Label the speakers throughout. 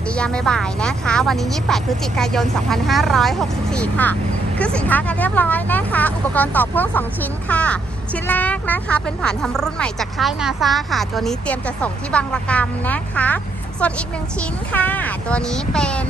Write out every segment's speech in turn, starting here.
Speaker 1: วัสดียามบ่ายนะคะ วันนี้ 28 พฤศจิกายน 2564 ค่ะ คือสินค้ากันเรียบร้อยนะคะ อุปกรณ์ต่อพ่วง 2 ชิ้นค่ะ ชิ้นแรกนะคะ เป็นฐานทำรุ่นใหม่จากค่ายนาซาค่ะ ตัวนี้เตรียมจะส่งที่บางระกำนะคะ ส่วนอีกหนึ่งชิ้นค่ะ ตัวนี้เป็น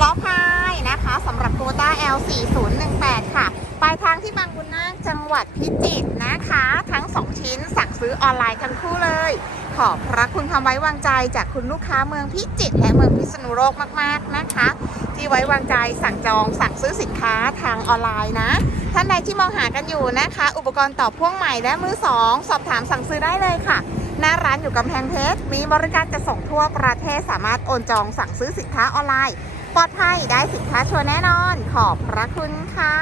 Speaker 1: ล้อพายนะคะสำหรับโ o ต้า L4018 ค่ะ ปลายทางที่บางบุญนาคจังหวัดพิจิตรนะคะ ทั้ง 2 ชิ้นสั่งซื้อออนไลน์ทั้งคู่เลย ขอบพระคุณความไว้วางใจจากคุณลูกค้าเมืองพิจิตรและเมืองพิษณุโลกมากๆนะคะ ที่ไว้วางใจสั่งจองสั่งซื้อสินค้าทางออนไลน์นะ ท่านใดที่มองหากันอยู่นะคะ อุปกรณ์ต่อพ่วงใหม่และมือสองสอบถามสั่งซื้อได้เลยค่ะหน้าร้านอยู่กำแพงเพชร มีบริการจะส่งทั่วประเทศสามารถโอนจองสั่งซื้อสินค้าออนไลน์ ปลอดภัยได้สินค้าชัวร์แน่นอน ขอบพระคุณค่ะ